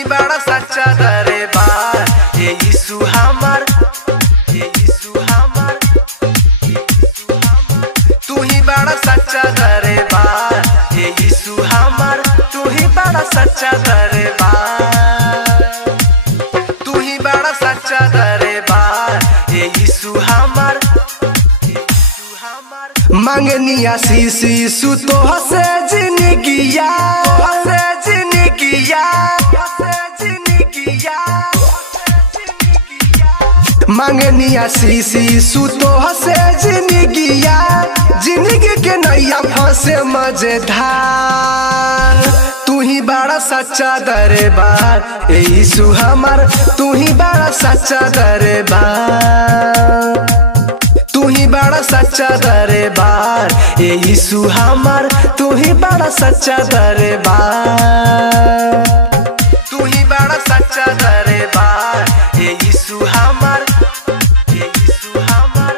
ही बड़ा सच्चा दरबार ये यीशु हमार, ये यीशु हमार, तू ही बड़ा सच्चा दरबार ये यीशु हमार, तू ही बड़ा सच्चा दरबार, तू ही बड़ा सच्चा दरबार ये यीशु हमार, मांगनी आशीष यीशु तो हसे जिंदगिया, हसे जिंदगिया, हसे जिंदगिया, मांगनी आशीष यीशु तो हसे जिंदगिया, जिंदगी के नैया फंसे मजेदार, तू ही बड़ा सच्चा दरबार ए यीशु हमार, तू ही बड़ा सच्चा दरबार, तू ही बड़ा सच्चा दरबार ये यीशु हमार, तू ही बड़ा सच्चा दरबार, तू ही बड़ा सच्चा दरबार ये यीशु हमार, ये यीशु हमार,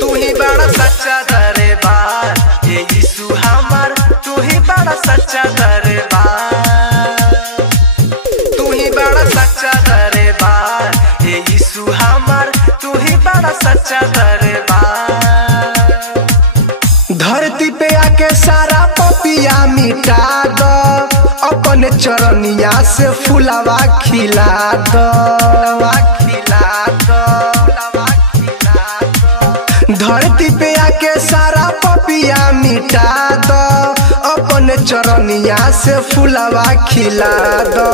तू ही बड़ा सच्चा दरबार ये यीशु हमार, तू ही बड़ा सच्चा दरबार, तू ही बड़ा सच्चा दरबार ये यीशु हमार, तू ही बड़ा सच्चा दरबार, धरती पे आके सारा पपिया मिटा दो, अपने चरनिया से फुलावा खिला दो, खिला दो, धरती पे आके सारा पपिया मिटा दो, अपने चरनिया से फुलावा खिला दो,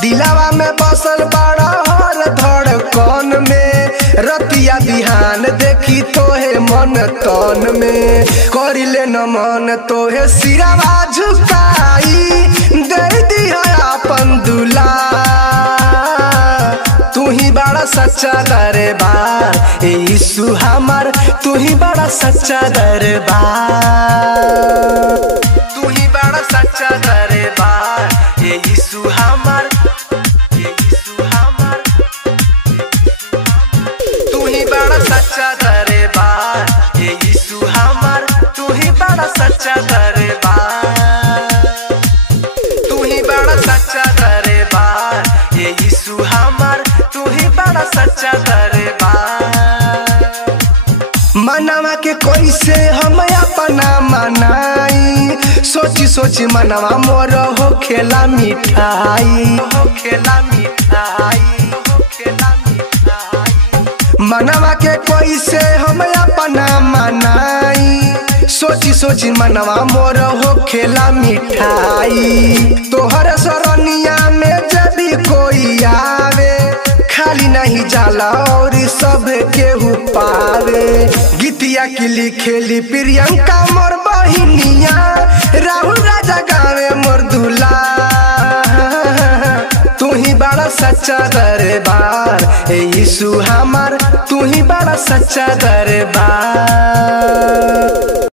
दिलावा में बसल बड़ा हर धड़कन में, रतिया बिहान देखी तोहे मन तन में, करिले नमन तोहे सिरावा झुकाई, दे दिया अपन दुलार, तू ही बड़ा सच्चा दरबार ए यीशु हमार, तू ही बड़ा सच्चा दरबार, तू ही बड़ा सच्चा दरबार ये यीशु हमार, ये यीशु हमार, तू ही बड़ा सच्चा दरबार ये यीशु हमार, तू ही बड़ा सच्चा दरबार, तू ही बड़ा सच्चा दरबार ये यीशु हमार, तू ही बड़ा सच्चा दरबार, मनवा के कैसे हम अपना मनाई, सोची सोची मनवा मोर हो खेला मिठाई, हो खेला मिठाई, हो खेला मिठाई, मनवा के कैसे हम अपना मनाई, सोची सोची मनवा मोर हो खेला मिठाई, तोहर सरनिया में जब भी कोई आवे, खाली नहीं जाला और सब केहू पावे, गीतिया की लिखेली प्रियंका मोर बहिनिया, राहुल राजा गावे मोर दूल्हा, तू ही बड़ा सच्चा दरबार ए यीशु हमार, तू ही बड़ा सच्चा दरबार।